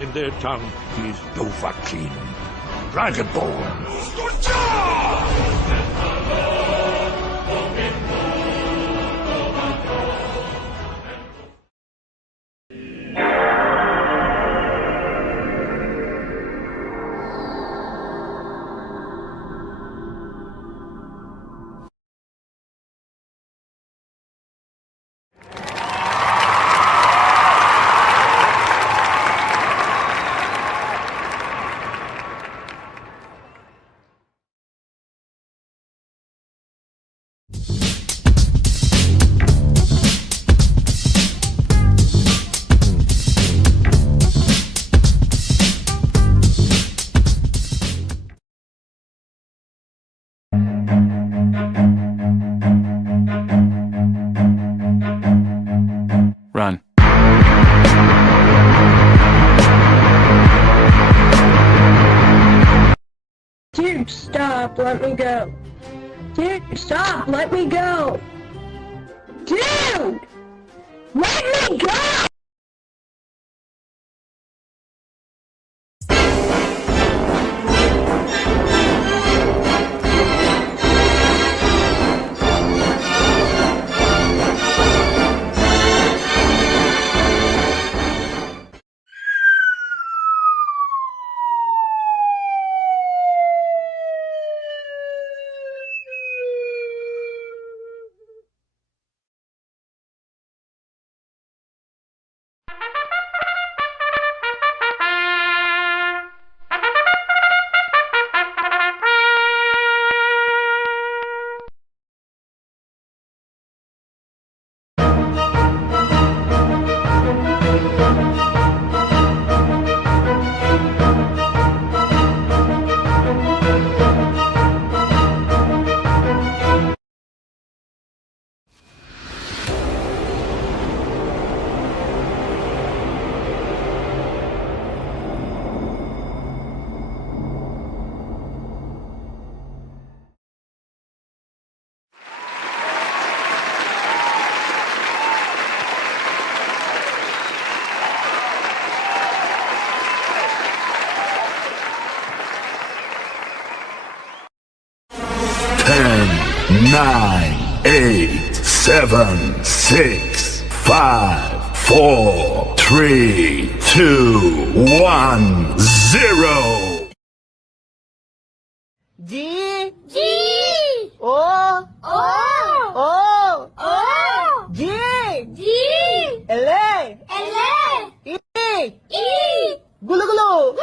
In their tongue, he is Dovahkiin, Dragonborn. Run. Dude, stop, let me go. Dude, stop, let me go. Dude! Let me go! Nine, 8, 7, 6, 5, 4, 3, 2, 1, 0. G G O O O G G L E Gulu gulu.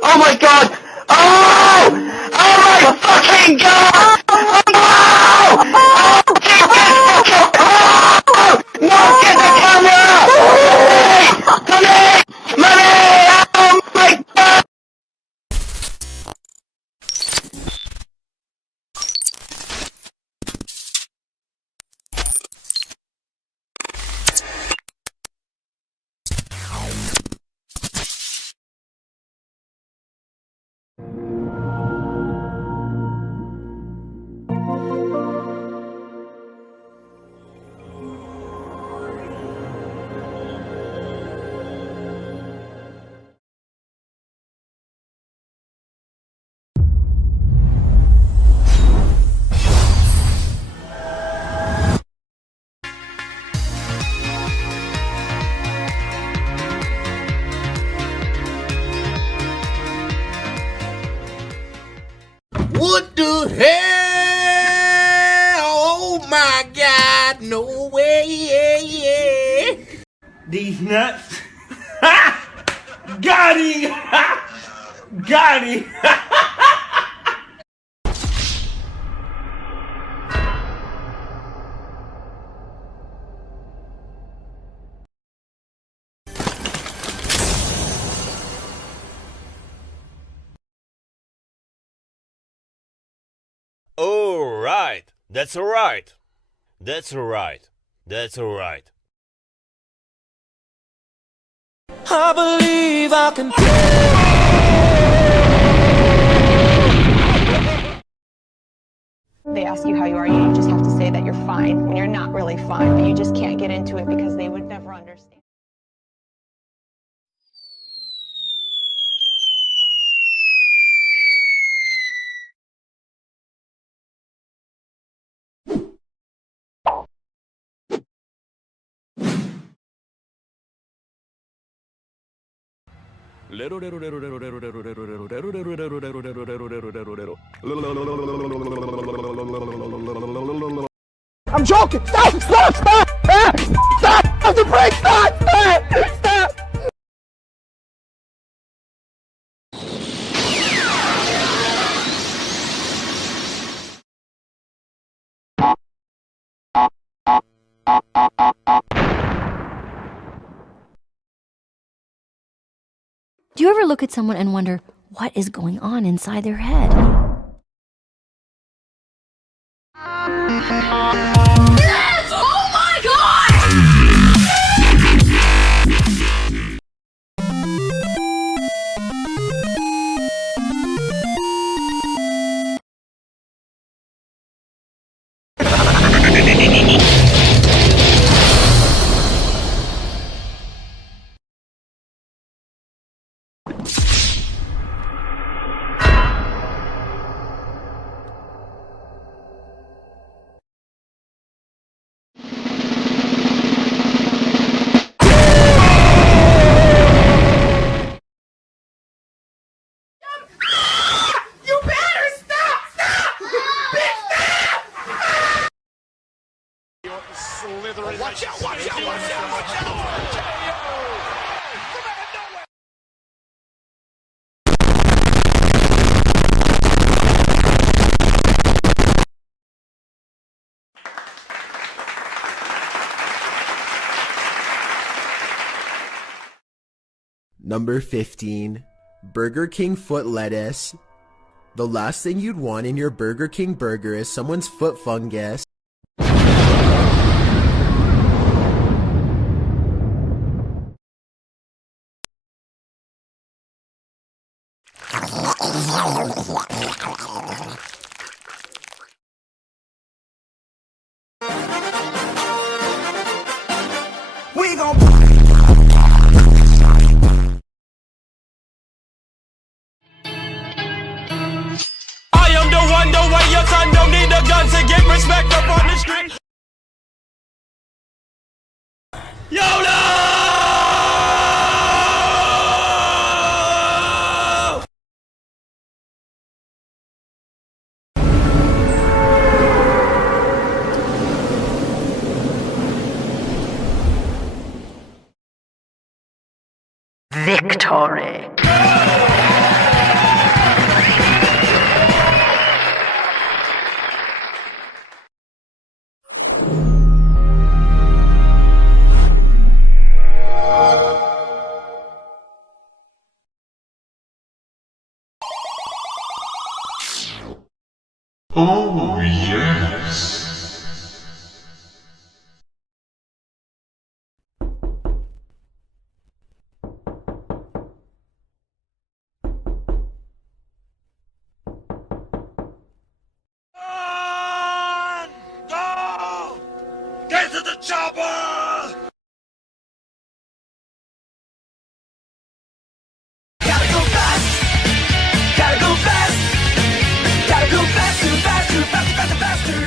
Oh my god! Oh! Oh my fucking god! Oh no! Oh! Get this fucking... Oh! No! Get the camera! Money! Money! Oh my god! What the hell? Oh my God, no way. These nuts. Got him! Got him! Alright, that's alright. That's alright. That's alright. I believe I can. They ask you how you are, you just have to say that you're fine when you're not really fine, but you just can't get into it because they would never understand. I'm joking! Stop! Stop! Stop! Stop! Stop the brake! Stop! Stop! Stop! Do you ever look at someone and wonder what is going on inside their head? Yes! Oh my god! Watch out, watch out, watch out, watch out! Number 15, Burger King foot lettuce. The last thing you'd want in your Burger King burger is someone's foot fungus. We gon' I am the one, the way your son don't need a gun to get respect up on the street. YOLO! Victory. Oh, yes. Go! Get to the chopper! Gotta go fast. Gotta go fast. Gotta go faster, faster, faster, faster, faster.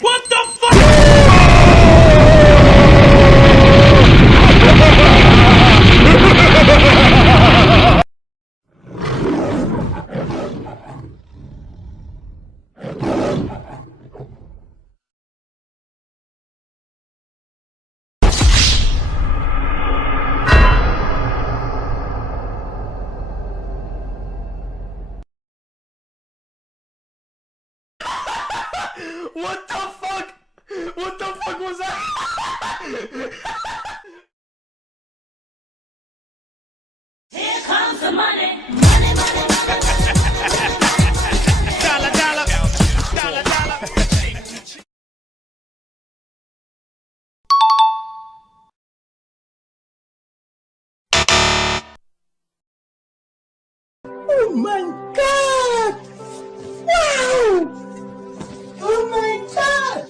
What the fuck? What the fuck? What the fuck was that? Here comes the money. Money, money, money. Dollar, dollar, dollar, dollar. Oh my god! Wow! Oh my god!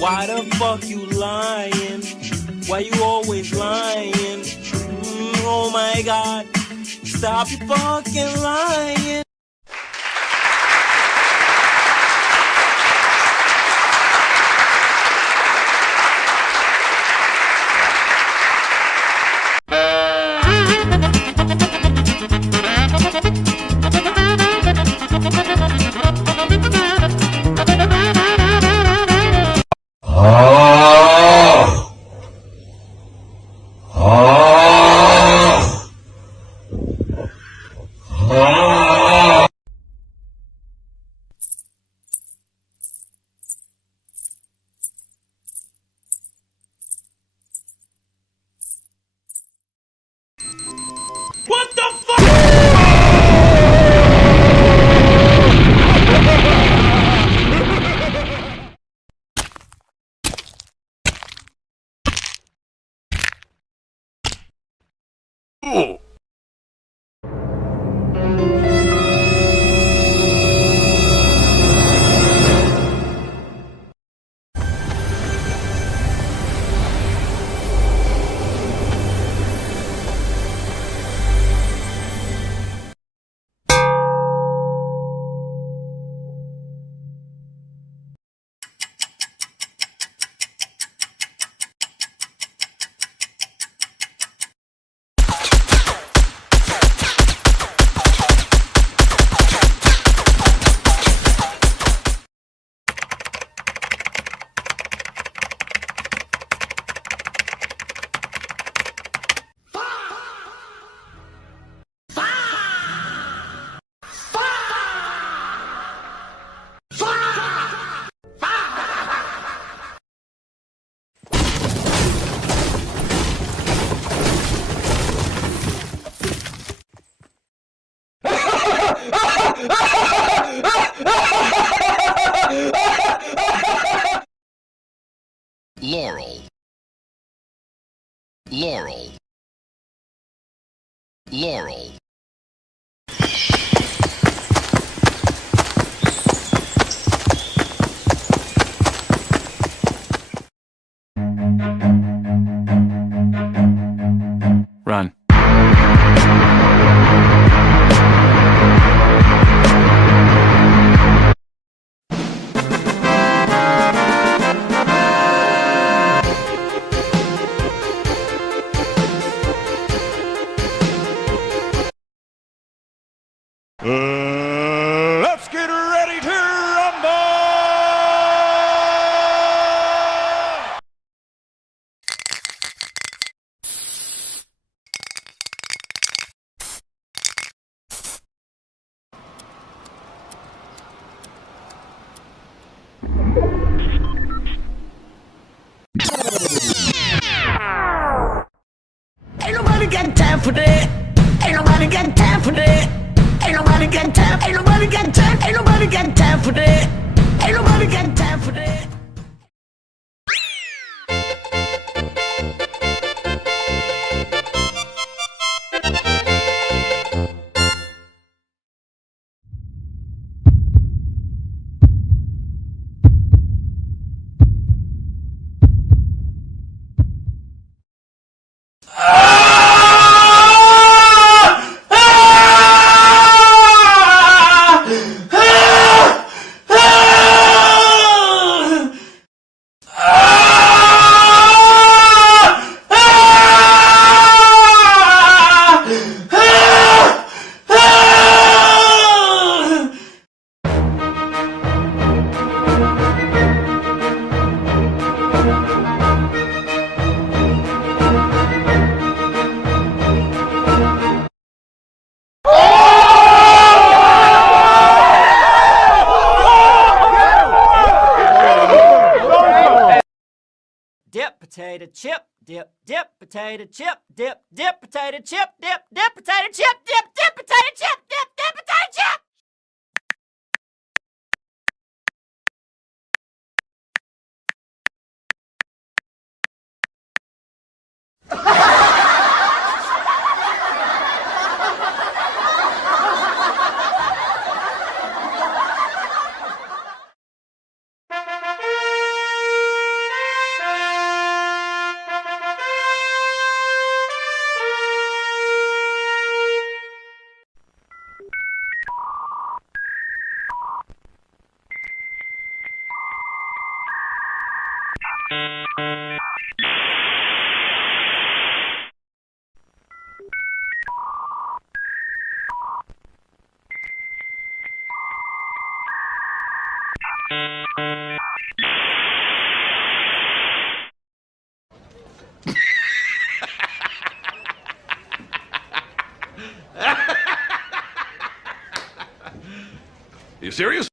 Why the fuck you lying? Why you always lying? Oh my god, stop your fucking lying. What the fuck? Laurel. Laurel. Laurel. Run. Let's get ready to rumble! Ain't nobody got time for that. Ain't nobody got time for that. Ain't nobody got time. Ain't nobody got time. Ain't nobody got time for that. Ain't nobody got time for that. Dip potato chip, dip potato chip, dip potato chip, dip potato chip, dip potato chip, dip potato chip. You serious?